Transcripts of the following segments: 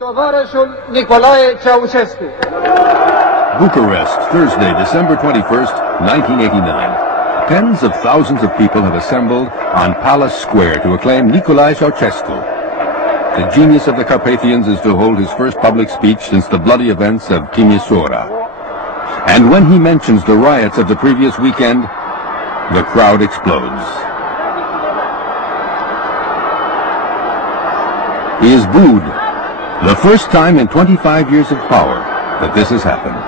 Bucharest, Thursday, December 21st, 1989. Tens of thousands of people have assembled on Palace Square to acclaim Nicolae Ceausescu. The genius of the Carpathians is to hold his first public speech since the bloody events of Timisoara. And when he mentions the riots of the previous weekend, the crowd explodes. He is booed. The first time in 25 years of power that this has happened.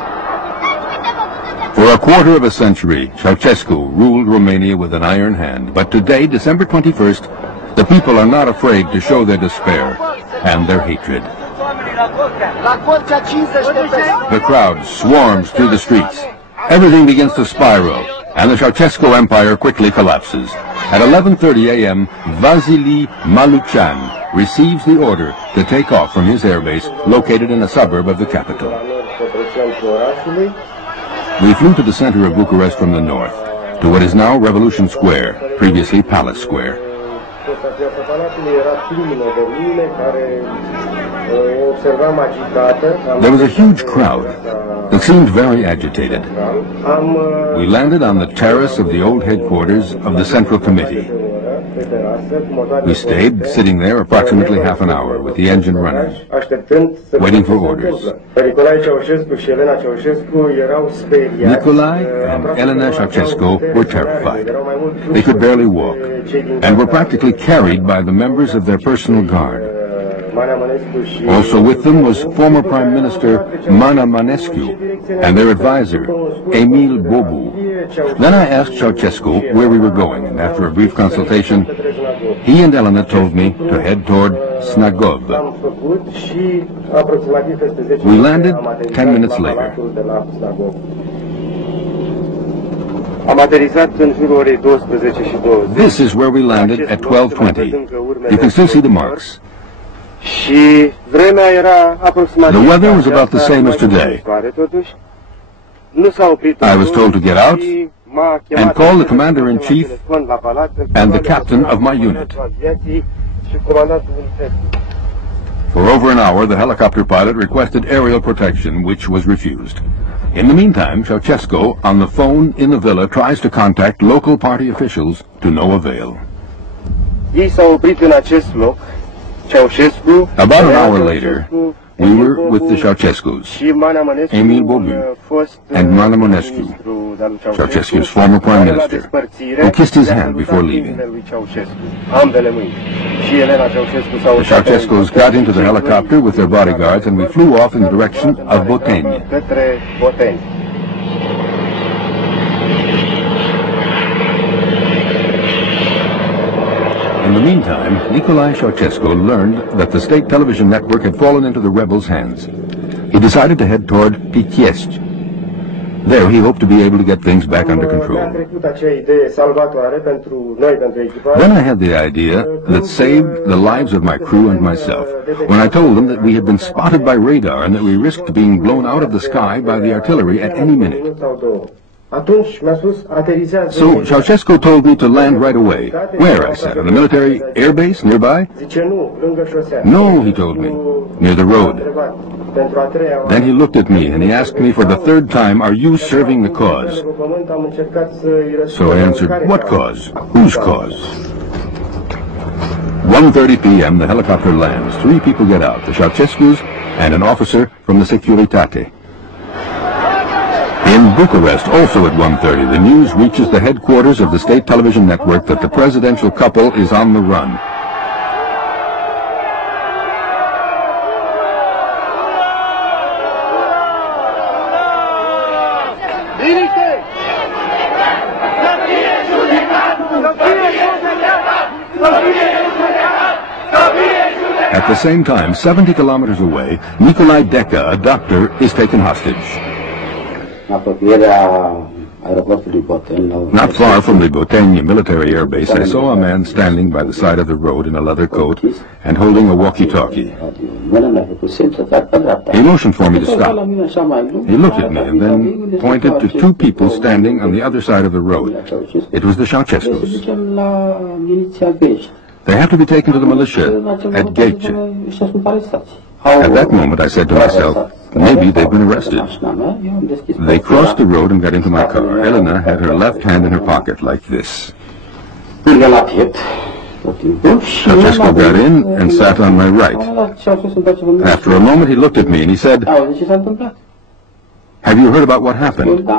For a quarter of a century, Ceausescu ruled Romania with an iron hand. But today, December 21st, the people are not afraid to show their despair and their hatred. The crowd swarms through the streets. Everything begins to spiral, and the Ceausescu empire quickly collapses. At 11:30 a.m., Vasily Maluchan receives the order to take off from his airbase located in a suburb of the capital. We flew to the center of Bucharest from the north, to what is now Revolution Square, previously Palace Square. There was a huge crowd that seemed very agitated. We landed on the terrace of the old headquarters of the Central Committee. We stayed sitting there approximately half an hour with the engine running, waiting for orders. Nicolae and Elena Ceausescu were terrified. They could barely walk and were practically carried by the members of their personal guard. Also with them was former Prime Minister Mana Manescu and their advisor, Emil Bobu. Then I asked Ceausescu where we were going, and after a brief consultation, he and Elena told me to head toward Snagov. We landed 10 minutes later. This is where we landed at 12:20. You can still see the marks. The weather was about the same as today. I was told to get out and call the commander-in-chief and the captain of my unit. For over an hour, the helicopter pilot requested aerial protection, which was refused. In the meantime, Ceausescu, on the phone in the villa, tries to contact local party officials to no avail. About an hour later, we were with the Ceausescus, Emil Bobu and Mana Manescu, Ceausescu's former prime minister, who kissed his hand before leaving. The Ceausescus got into the helicopter with their bodyguards, and we flew off in the direction of Boteni. In the meantime, Nicolae Ceausescu learned that the state television network had fallen into the rebels' hands. He decided to head toward Pitești. There he hoped to be able to get things back under control. Then I had the idea that saved the lives of my crew and myself when I told them that we had been spotted by radar and that we risked being blown out of the sky by the artillery at any minute. So Ceausescu told me to land right away. Where, I said, on a military airbase nearby? No, he told me, near the road. Then he looked at me and he asked me for the third time, "Are you serving the cause?" So I answered, "What cause? Whose cause?" 1:30 p.m. the helicopter lands. 3 people get out, the Ceausescus and an officer from the Securitate. In Bucharest, also at 1:30, the news reaches the headquarters of the state television network that the presidential couple is on the run. At the same time, 70 kilometers away, Nicolae Deca, a doctor, is taken hostage. Not far from the Boteni military air base, I saw a man standing by the side of the road in a leather coat and holding a walkie-talkie. He motioned for me to stop. He looked at me and then pointed to 2 people standing on the other side of the road. It was the Ceausescus. They have to be taken to the militia at Gece. At that moment, I said to myself, maybe they've been arrested. They crossed the road and got into my car. Elena had her left hand in her pocket like this. Francesco got in and sat on my right. After a moment, he looked at me and he said, "Have you heard about what happened?"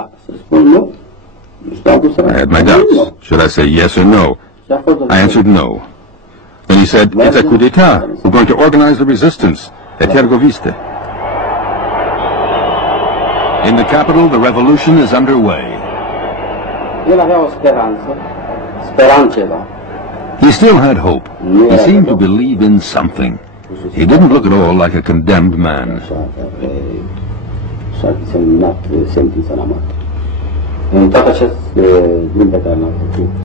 I had my doubts. Should I say yes or no? I answered no. Then he said, "It's a coup d'etat. We're going to organize the resistance at Tergoviste." In the capital, the revolution is underway. He still had hope. He seemed to believe in something. He didn't look at all like a condemned man.